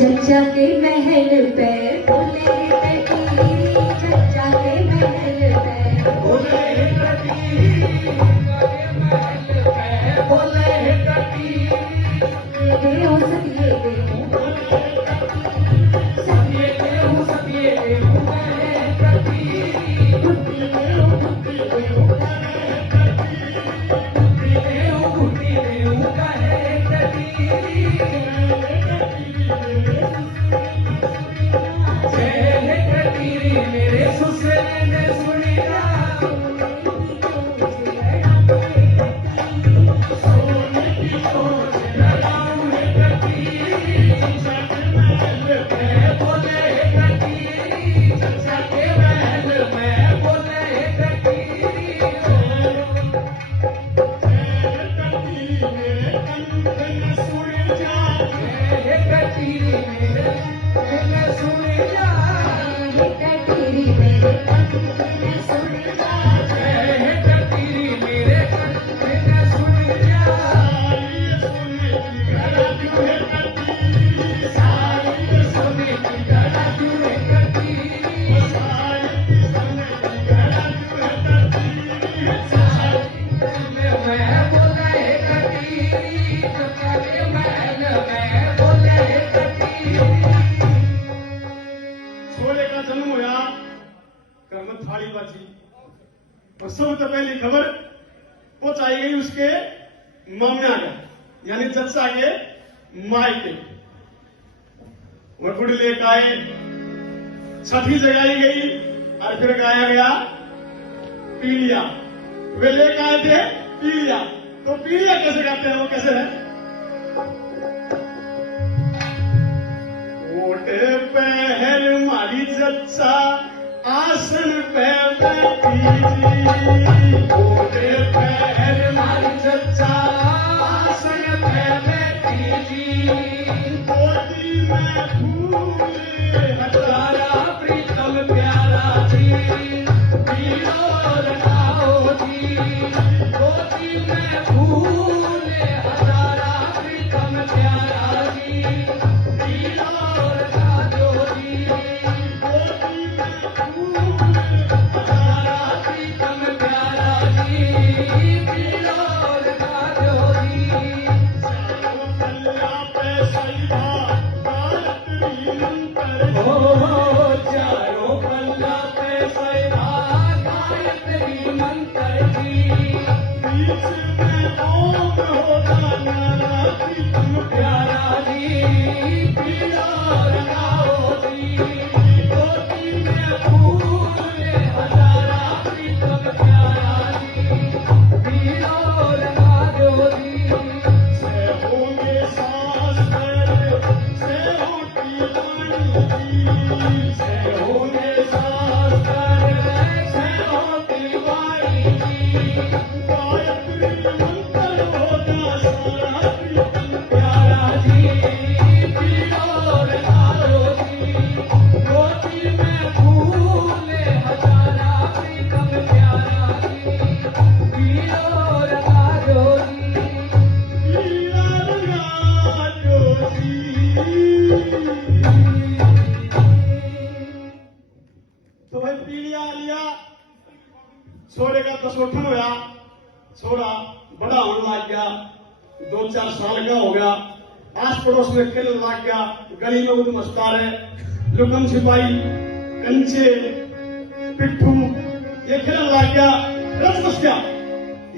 चचा के महल पे बोले कटीरी, चचा के महल पे बोले कटीरी, महल पे बोले कटीरी, ये हो सतिये सबसे पहली खबर पहुंचाई गई उसके मामया का, यानी चचा के मायके। वह लेकर आए, छठी जगाई गई और फिर गाया गया पीलिया। वे लेकर आए थे पीलिया, तो पीलिया कैसे गाते हैं, वो कैसे है? मोटे पहर मारी चचा आसन पे बैठी जी, मोटे पैर मारी चचा आसन पे बैठी जी, गोदी में फूले हजारा प्रीतम प्यारा जी, पीलो लगाओ जी, गोदी में फूले हजारा प्रीतम प्यारा जी, पीलो लगा दो जी, गोदी में छोरे का दसोठन होया, छोरा बड़ा होने लग गया, 2-4 साल का हो गया, आस पड़ोस में खेलने लग गया, गली में उधर मस्तार है, लुकम छिपाई, कंचे, पिट्ठू, ये खेलने लग गया, रस बस गया।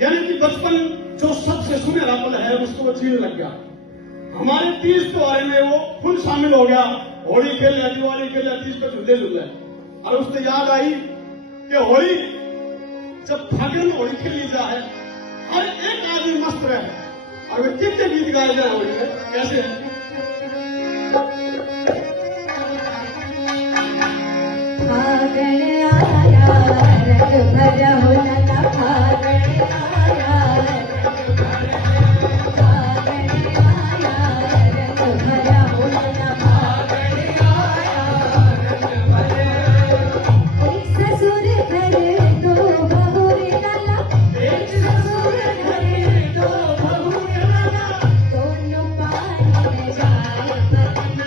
यानी कि बचपन जो सबसे सुनहरा पल है उसको वो जीने लग गया। हमारे 30 त्योहार में वो फुल शामिल हो गया, होली खेल लिया, दिवाली खेल लिया, 30 पे झूले झूले। और उससे याद आई कि होली जब फागुन में होली खेली जाए, हर एक आदमी मस्त रहे, और वे कितने गीत गाए जाए होली में, कैसे? फागुन आया रंग भरा हो लला, फागुन आया रंग भरा, फागुन आया रंग भरा हो लला, फागुन आया रंग भरा। एक ससुर घर दो बहू रे लला, एक ससुर घर दो बहू रे लला, दोनों पानी में जाए पत्नी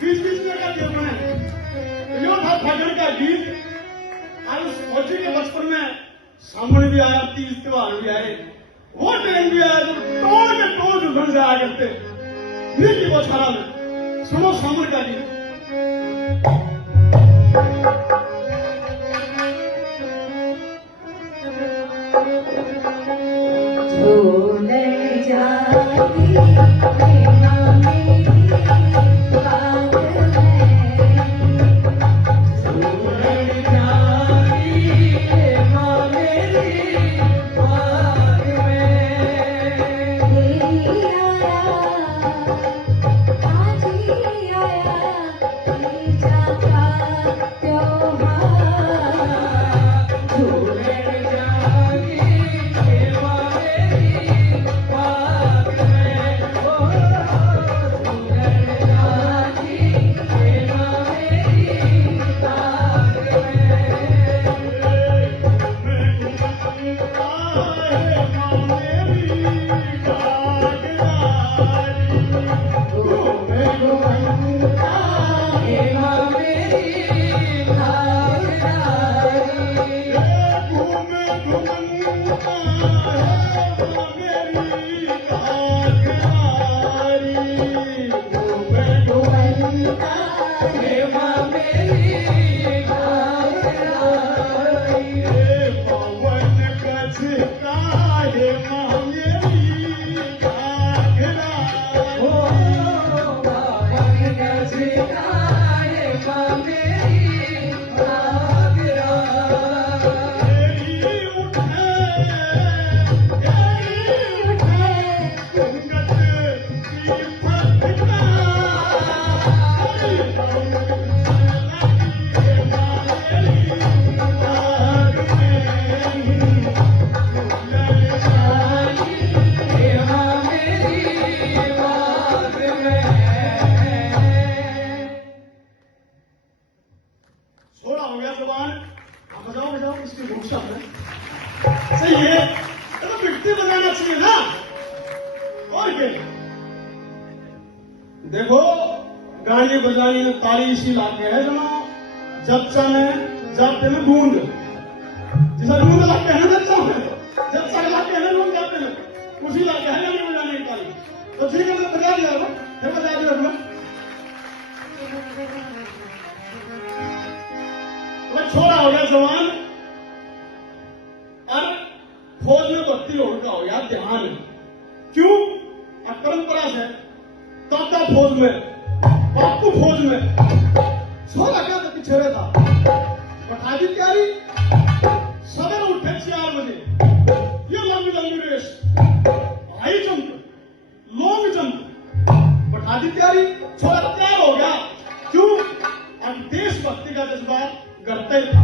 बीच बीच में का दिया मैंने यो था फागण का गीत। और उस फौजी के बचपन में सामने भी आया, तीज त्योहार भी आए, वो टाइम भी आया जब तोड़ के तोड़ दुल्हन से आया करते नहीं की वो छाड़ा में। सुनो सामने का गीत। झूले जाती मैना मेरी बात में, झूले जाती मैना मेरी बात में, तेरी आया आज ही आया तीजा का त्योहार, झूले जाती सही है, तो बिकते बजाना चाहिए ना। और क्या देखो गाड़ी बजाने में ताली इसी लाके है जना जच्चा में जाते में गूंद, जिसे गूंद लाके है जच्चा में, जच्चा लाके है लोग जाते हैं उसी लाके है गाड़ी बजाने की ताली। तो ठीक है, तो बजा दिया फिर बजा दिया अपना। छोड़ा हो गया जवान और फौज में भर्ती होने का हो गया ध्यान। क्यों? परंपरा से दादा फौज में, बापू फौज में, छोरा क्या था पीछे था। पठा दी तैयारी, सवेरे उठे 4 बजे, ये लंबी लंबी race, high jump, long jump, पठा दी तैयारी, छोरा तैयार हो गया। क्यों? अब देशभक्ति का जज्बा करते था।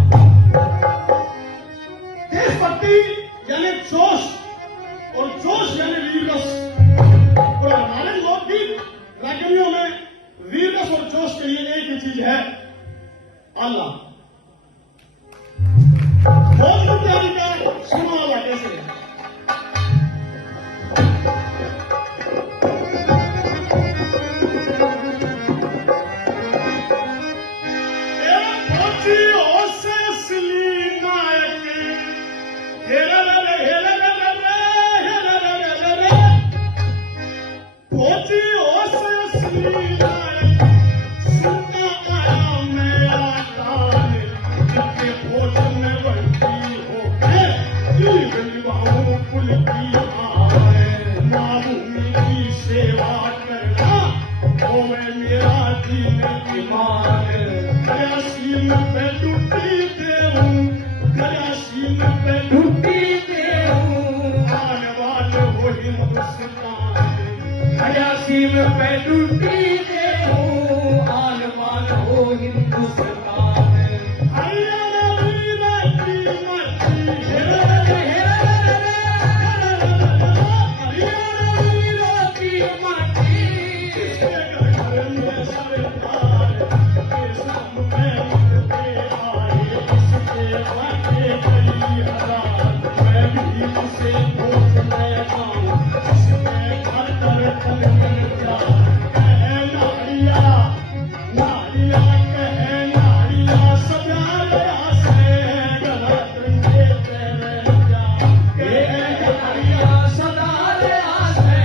देशभक्ति यानी जोश, और जोश यानी वीररस। और हमारे लोकगीत रागनियों में वीररस और जोश के लिए एक ही चीज है, अल्लाह। फौज की तैयारी का सुना अल्लाह कैसे है। नसीब पे टूटी देखो आन मान हो हिंदुस्तान हरियाणा की माटी माटी हरियाणा की माटी इसके घर में सरकार के सामने मुझे आए इसके बाटे कई हजार मैं भी उसे वोट मैं पाऊं इसमें घर कर नारिया नारिया कहे नारिया सजा लिया से गलत रंगे तेरे प्यार के नारिया सजा लिया से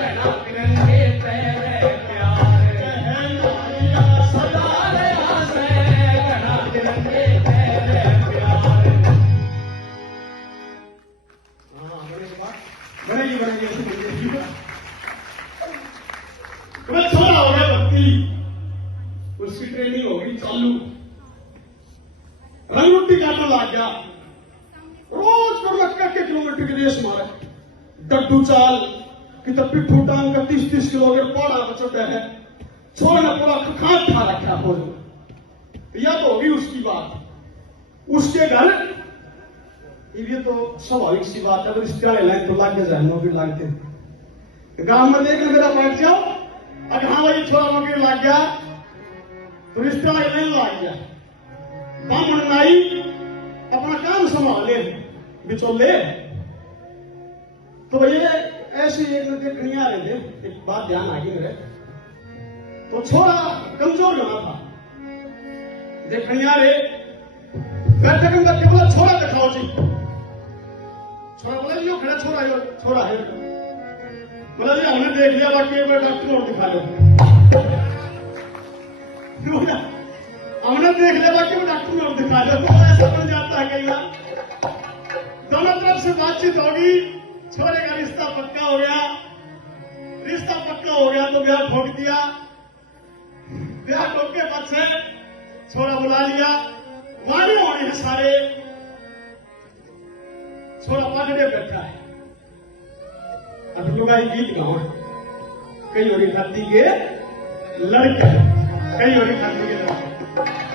गलत रंगे तेरे प्यार कहे नारिया सजा लिया से गलत रंगे तेरे प्यार बनेगी ऐसी बोलिए मैं छोड़ा हो गया भक्ति उसकी ट्रेनिंग होगी चालू रंगुट्टी काटने लग गया रोज कर लक्का के किलोमीटर के देश मारे डड्डू चाल कि तब पिट्ठू टांग का 30-30 किलोमीटर पौड़ा बचोटा है छोड़ना पूरा खाट खा रखा हो यह तो होगी उसकी बात उसके घर ये तो स्वाभाविक सी बात है अगर इस तरह लाइन तो लाग जाए नौकरी लागते गांव में देखने मेरा बैठ जाओ अगर हाँ भाई छोरा नौकरी लाग गया तो रिश्ता लाइन लाग गया बामण नाई अपना काम संभाले बिचौले तो भैया ऐसी एक देखनी आ रहे थे एक बात ध्यान आ गई मेरे तो छोरा कमजोर बना था देखनी आ रहे बैठक में करके बोला छोरा दिखाओ जी छोरा बोला यो खड़ा छोरा यो छोरा है बोला जी हमने देख लिया बाकी एक बार डॉक्टर और दिखा लो हमने देख लिया बाकी वो डॉक्टर और दिखा लो तो ऐसा बन जाता है कई बार दोनों तरफ से बातचीत होगी छोरे का रिश्ता पक्का हो गया रिश्ता पक्का हो गया तो ब्याह ठोक दिया ब्याह ठोक के बाद से छोरा बुला लिया वारे होने हैं सारे छोरा पकड़े बैठा है अब लुगाई गीत गाओ कई और खाती के लड़के कई और खाती के लड़के